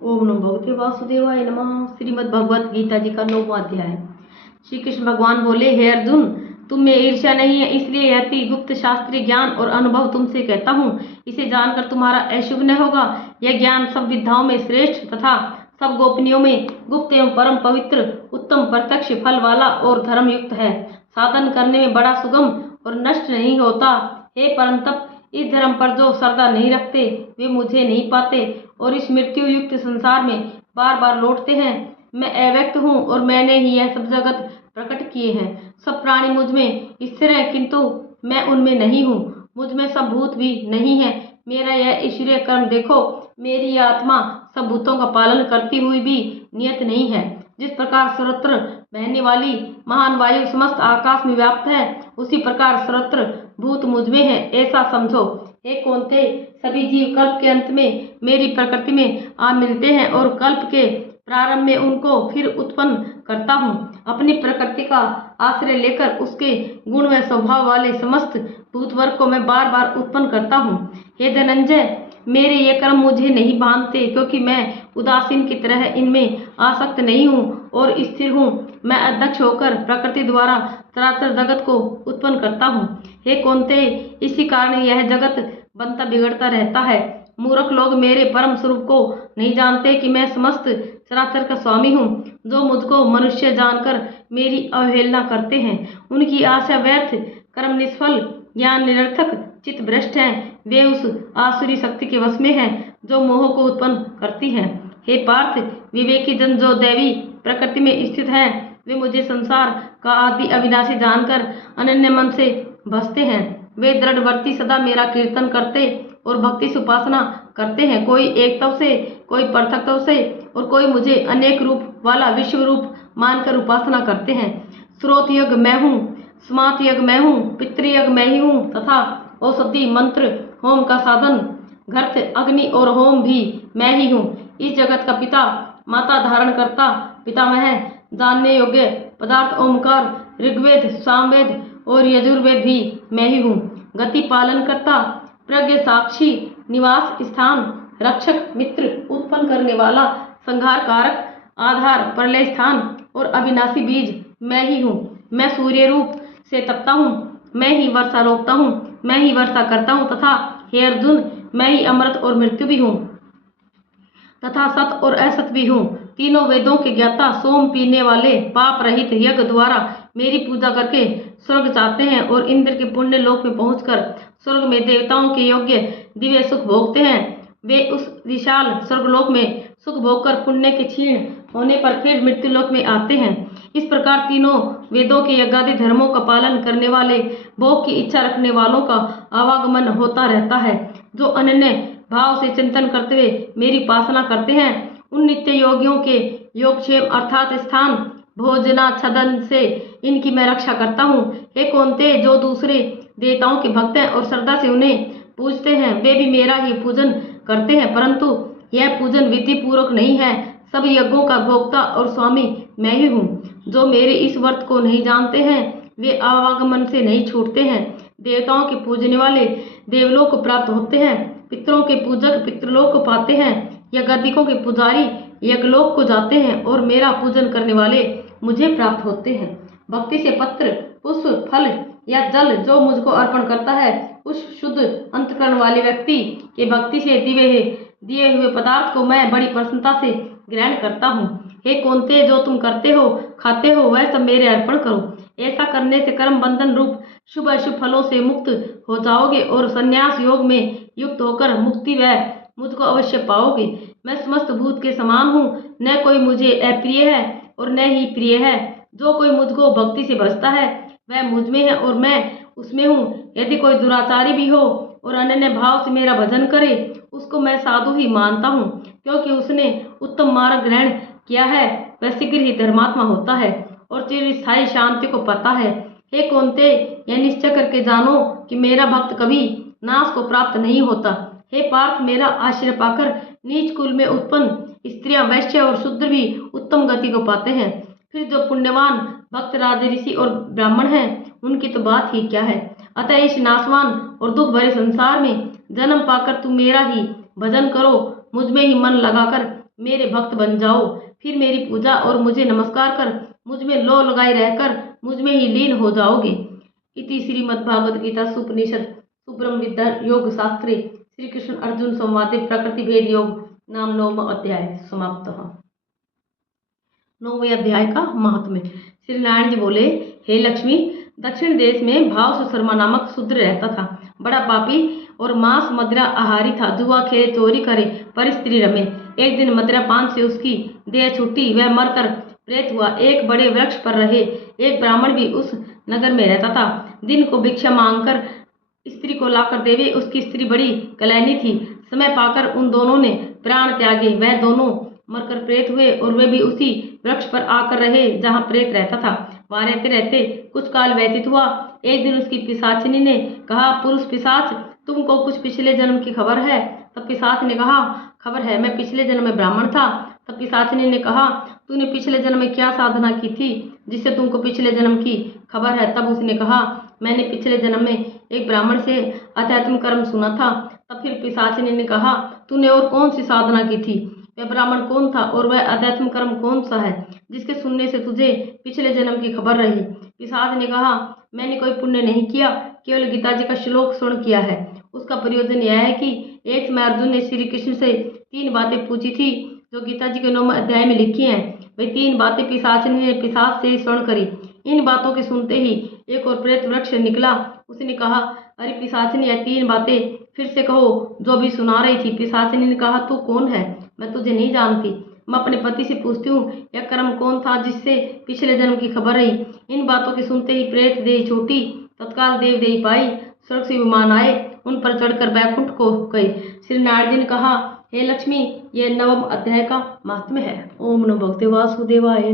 ओम नमो भगवते वासुदेवाय नमः। श्रीमद् भगवत गीता जी का 9वां अध्याय। श्री कृष्ण भगवान बोले, हे अर्जुन, तुम में ईर्ष्या नहीं है, इसलिए यह अति गुप्त शास्त्रीय ज्ञान और अनुभव तुमसे कहता हूँ। इसे जानकर तुम्हारा अशुभ न होगा। यह ज्ञान सब विद्याओं में श्रेष्ठ तथा सब गोपनीयों में गुप्त एवं परम पवित्र, उत्तम, प्रत्यक्ष फल वाला और धर्मयुक्त है। साधन करने में बड़ा सुगम और नष्ट नहीं होता। हे परंतप, इस धर्म पर जो श्रद्धा नहीं रखते वे मुझे नहीं पाते और इस मृत्यु युक्त संसार में बार बार लौटते हैं। मैं अव्यक्त हूँ और मैंने ही यह सब जगत प्रकट किए हैं। सब प्राणी मुझ में स्थिर है, किंतु मैं उनमें नहीं हूँ। मुझ में सब भूत भी नहीं है। मेरा यह ईश्वरीय कर्म देखो। मेरी यह आत्मा सब भूतों का पालन करती हुई भी नियत नहीं है। जिस प्रकार सर्वत्र बहने वाली महान वायु समस्त आकाश में व्याप्त है, उसी प्रकार सर्वत्र भूत मुझ में है, ऐसा समझो। हे कौन्तेय, सभी जीव कल्प के अंत में मेरी प्रकृति में आ मिलते हैं और कल्प के प्रारंभ में उनको फिर उत्पन्न करता हूँ। अपनी प्रकृति का आश्रय लेकर उसके गुण व स्वभाव वाले समस्त भूत वर्ग को मैं बार बार उत्पन्न करता हूँ। हे धनंजय, मेरे ये कर्म मुझे नहीं बांधते, क्योंकि मैं उदासीन की तरह इनमें आसक्त नहीं हूँ और स्थिर हूँ। मैं अध्यक्ष होकर प्रकृति द्वारा चराचर जगत को उत्पन्न करता हूँ। हे कौन्तेय, इसी कारण यह जगत बनता बिगड़ता रहता है। मूर्ख लोग मेरे परम स्वरूप को नहीं जानते कि मैं समस्त चराचर का स्वामी हूँ। जो मुझको मनुष्य जानकर मेरी अवहेलना करते हैं, उनकी आशा व्यर्थ, कर्म निष्फल, ज्ञान निरर्थक, चित्त भ्रष्ट हैं। वे उस आसुरी शक्ति के वश में हैं जो मोह को उत्पन्न करती है। हे पार्थ, विवेकी जन जो दैवी प्रकृति में स्थित हैं, वे मुझे संसार का आदि अविनाशी जानकर अनन्य मन से भजते हैं। वे दृढ़वर्ती सदा मेरा कीर्तन करते और भक्ति से उपासना करते हैं। कोई एकत्व से, कोई पृथकत्व से और कोई मुझे अनेक रूप वाला विश्व रूप मानकर उपासना करते हैं। स्रोत यज्ञ मैं हूँ, स्मार्त यज्ञ मैं हूँ, पितृयज्ञ मैं ही हूँ तथा औषधि, मंत्र, होम का साधन, घृत, अग्नि और होम भी मैं ही हूँ। इस जगत का पिता, माता, धारण करता, पितामह, जानने योग्य पदार्थ, ओमकार, ऋग्वेद, सामवेद और यजुर्वेद भी मैं ही हूँ। गति पालन करता, प्रज्ञ, साक्षी, निवास स्थान, रक्षक, मित्र, उत्पन्न करने वाला, संहार कारक, आधार, प्रलय स्थान और अविनाशी बीज मैं ही हूँ। मैं सूर्य रूप से तपता हूँ, मैं ही वर्षा रोकता हूँ, मैं ही वर्षा करता हूँ तथा हे अर्जुन, मैं ही अमृत और मृत्यु भी हूँ तथा सत और असत भी हूँ। तीनों वेदों के ज्ञाता, सोम पीने वाले, पाप रहित यज्ञ द्वारा मेरी पूजा करके स्वर्ग चाहते हैं और इंद्र के पुण्य लोक में पहुंचकर स्वर्ग में देवताओं के योग्य दिव्य सुख भोगते हैं। वे उस विशाल स्वर्गलोक में सुख भोगकर पुण्य के क्षीण होने पर फिर मृत्यु लोक में आते हैं। इस प्रकार तीनों वेदों के यज्ञादि धर्मों का पालन करने वाले, भोग की इच्छा रखने वालों का आवागमन होता रहता है। जो अनन्य भाव से चिंतन करते हुए मेरी उपासना करते हैं, उन नित्य योगियों के योगक्षेम अर्थात स्थान, भोजनाच्छादन से इनकी मैं रक्षा करता हूँ। हे कौन्तेय, जो दूसरे देवताओं के भक्त हैं और श्रद्धा से उन्हें पूजते हैं, वे भी मेरा ही पूजन करते हैं, परंतु यह पूजन विधि पूर्वक नहीं है। सब यज्ञों का भोक्ता और स्वामी मैं ही हूँ। जो मेरे इस व्रत को नहीं जानते हैं, वे आवागमन से नहीं छूटते हैं। देवताओं के पूजने वाले देवलोक को प्राप्त होते हैं, पितरों के पूजक पितृलोक को पाते हैं, यज्ञादिकों के पुजारी यज्ञलोक को जाते हैं और मेरा पूजन करने वाले मुझे प्राप्त होते हैं। भक्ति से पत्र, पुष्प, फल या जल जो मुझको अर्पण करता है, उस शुद्ध अंतकरण वाले व्यक्ति के भक्ति से दिए हुए पदार्थ को मैं बड़ी प्रसन्नता से ग्रहण करता हूँ। हे कौन्तेय, जो तुम करते हो, खाते हो, वह सब मेरे अर्पण करो। ऐसा करने से कर्म बंधन रूप शुभ अशुभ फलों से मुक्त हो जाओगे और संन्यास योग में युक्त होकर मुक्ति व मुझको अवश्य पाओगे। मैं समस्त भूत के समान हूँ, न कोई मुझे अप्रिय है और न ही प्रिय है। जो कोई मुझको भक्ति से भजता है, वह मुझ में है और मैं उसमें हूँ। यदि कोई दुराचारी भी हो और अनन्य भाव से मेरा भजन करे, उसको मैं साधु ही मानता हूँ, क्योंकि उसने उत्तम मार्ग ग्रहण किया है। वह शीघ्र ही धर्मात्मा होता है और चिरस्थायी शांति को पाता है। हे कौन्तेय, यह निश्चय करके जानो कि मेरा भक्त कभी नाश को प्राप्त नहीं होता। हे पार्थ, मेरा आश्रय पाकर नीच कुल में उत्पन्न स्त्रियां, वैश्य और शूद्र भी उत्तम गति को पाते हैं। फिर जो पुण्यवान भक्त, राज, ऋषि और ब्राह्मण हैं, उनकी तो बात ही क्या है। अतः इस नाशवान और दुख भरे संसार में जन्म पाकर तुम मेरा ही भजन करो। मुझ में ही मन लगाकर मेरे भक्त बन जाओ, फिर मेरी पूजा और मुझे नमस्कार कर मुझ में लो लगाए रहकर मुझ में ही लीन हो जाओगे। इति श्रीमद्भागवत गीता सुपनिषद सुब्रह्म विद्या योग शास्त्रे श्री कृष्ण अर्जुन संवादे प्रकृति भेद योग नाम 9वां अध्याय समाप्त। 9वें अध्याय का महात्म्य। श्री नारायण जी बोले, हे लक्ष्मी, दक्षिण देश में भाव सुशर्मा नामक शूद्र रहता था। बड़ा पापी और मांस मदिरा आहारी था। जुआ खेले, चोरी करे, पर स्त्री रमे। एक दिन मदिरा पान से उसकी देह छूटी, वह मरकर प्रेत हुआ। एक बड़े वृक्ष पर रहे एक ब्राह्मण भी उस नगर में रहता था। दिन को भिक्षा मांगकर स्त्री को लाकर देवे। उसकी स्त्री बड़ी कलैनी थी। समय पाकर उन दोनों ने प्राण त्यागे। वह दोनों मरकर प्रेत हुए और वे भी उसी वृक्ष पर आकर रहे जहाँ प्रेत रहता था। वहां रहते रहते कुछ काल व्यतीत हुआ। एक दिन उसकी पिशाचिनी ने कहा, पुरुष पिशाच, तुमको कुछ पिछले जन्म की खबर है? तब पिशाच ने कहा, खबर है, मैं पिछले जन्म में ब्राह्मण था। तब पिशाचिनी ने कहा, तूने पिछले जन्म में क्या साधना की थी जिससे तुमको पिछले जन्म की खबर है? तब उसने कहा, मैंने पिछले जन्म में एक ब्राह्मण से अध्यात्म कर्म सुना था। तब फिर पिशाचिनी ने कहा, तूने और कौन सी साधना की थी? वह ब्राह्मण कौन था और वह अध्यात्म कर्म कौन सा है जिसके सुनने से तुझे पिछले जन्म की खबर रही? पिशाच ने कहा, मैंने कोई पुण्य नहीं किया, केवल गीता जी का श्लोक श्रवण किया है। उसका प्रयोजन यह है कि एक समय अर्जुन ने श्री कृष्ण से 3 बातें पूछी थी जो गीता जी के 9वें अध्याय में लिखी हैं। वे 3 बातें पिशाचिनी ने पिशाच से श्रवण करी। इन बातों के सुनते ही एक और प्रेत वृक्ष निकला। उसने कहा, अरे पिशाचिनी, यह 3 बातें फिर से कहो जो भी सुना रही थी। पिशाचिनी ने कहा, तू कौन है? मैं तुझे नहीं जानती। मैं अपने पति से पूछती हूँ, यह कर्म कौन था जिससे पिछले जन्म की खबर रही? इन बातों के सुनते ही प्रेत देह छूटी। तत्काल देव देही पाई। स्वर्ग से विमान आए, उन पर चढ़कर बैकुंठ को गए। श्री नारद जी ने कहा, हे लक्ष्मी, यह 9वां अध्याय का महात्म्य है। ओम नमो भगवते वासुदेवाय।